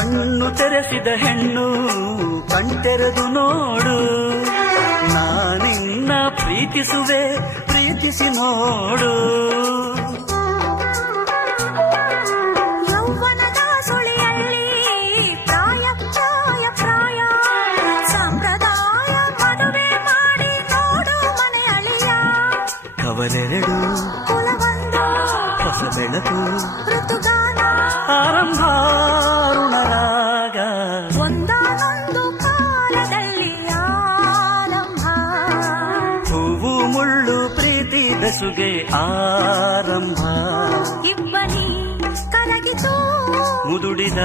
ಕಣ್ಣು ತೆರೆಸಿದ ಹೆಣ್ಣು ಕಣ್ತೆರೆದು ನೋಡು, ನಾನಿನ್ನ ಪ್ರೀತಿಸುವೆ ಪ್ರೀತಿಸಿ ನೋಡು. ಯೌವನದ ಸುಳಿಯಲ್ಲಿ ಪ್ರಾಯ ಪ್ರಾಯ ಪ್ರಾಯ ಸಂಪ್ರದಾಯ ಮದುವೆ ಮಾಡಿ ನೋಡು ಮನೆ ಅಳಿಯ. ಕವಲೆರಡು ಕುಲವೊಂದು ಹೊಸ ಬೆಳಕು ಋತುಗಾನ ಆರಂಭ ಋಣರಾಗ ಒಂದಾನೊಂದು ಕಾಲದಲ್ಲಿ ಆರಂಭ. ಹೂವು ಮುಳ್ಳು ಪ್ರೀತಿ ಬೆಸುಗೆ ಆರಂಭ. ಇಬ್ಬನಿ ಕರಗಿತು ಮುದುಡಿದ